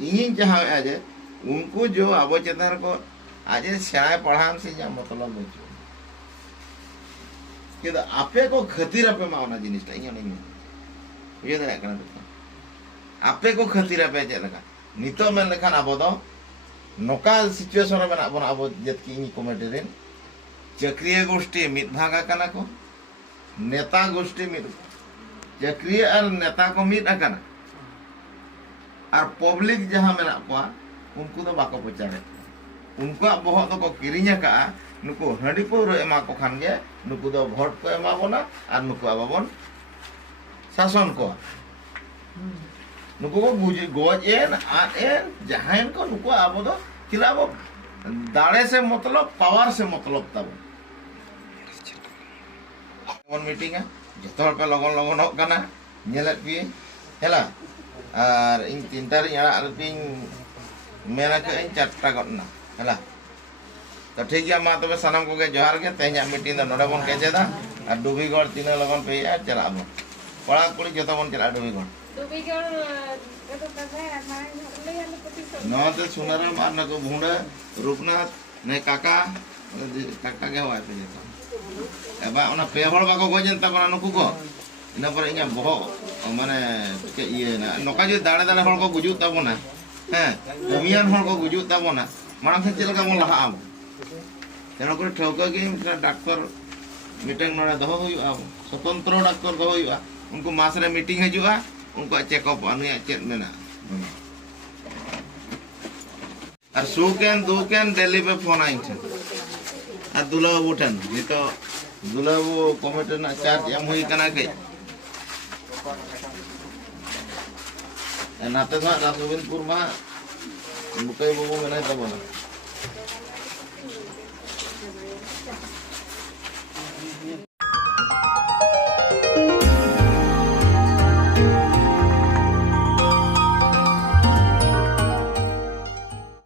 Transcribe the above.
इन जहाँ आज उनको जो अब चेतन को आज सेना पढ़ान से मतलब बचो कि आपे को खतीर पे मावना जिनिसटा इन नहीं ये दे करना आपे को खतीर पे चेलका नितो में लेखान अब दो नोका सिचुएशन में ना बना अब जत की इन कमेटी रेन चक्रीय गोष्ठी मित भागा कना को नेता गोष्ठी मित चक्रीय और नेता को मित अकना और पब्लिक जहाँ में ना पा उनको तो बाको पचारे उनको बहुत तो को किरिंग का नुको हंडी पौर एमा को खान गे नुको दो भोट को एमा बोना और नुको आबाबन शासन को नुको को गुज गोज एन आन एन जहाँ को नुको आबो दो चिला वो दाड़े से मतलब पावर से मतलब तब वन मीटिंग है जतोड़ पे लगन लगन हो कना नेलत भी हेला और इन तीनटा रे यार अलपिन मेरा के इन चारटा गटना हेला तो ठीक है मा तबे सनम को के जोहार के तेजा मीटिंग द नोडे बन के जेदा और डुबीगढ़ तीन लगन पे या चला बन पड़ा कुड़ी जतो बन चला डुबीगढ़ तो तबे मारे ले आले पति न तो सुनाराम और न को भूंडा रूपनाथ ने काका के होय पे जेता एबा ओना पे हड़ बाको गोजन तबरा नुकु को इना पर इया बहो माने के ये ना नोका जो दाड़े दाड़े हड़ को गुजु तबना हैं कमियान हड़ को गुजु तबना मानम से चलका मन लहा आब तेनो करे ठोका के डॉक्टर मीटिंग नोडा दहो हुआ स्वतंत्र डॉक्टर दहो हुआ उनको मास रे मीटिंग हजुआ उनको चेकअप अनुया चेक मेना और सुकेन दुकेन दिल्ली पे फोन आई छे और दुलाबू ठन तो दुलाबू कमिटी ना चार्ज एम हुई कना के नाते ना रासगोविंदपुर मा मुकई बाबू मेना तबना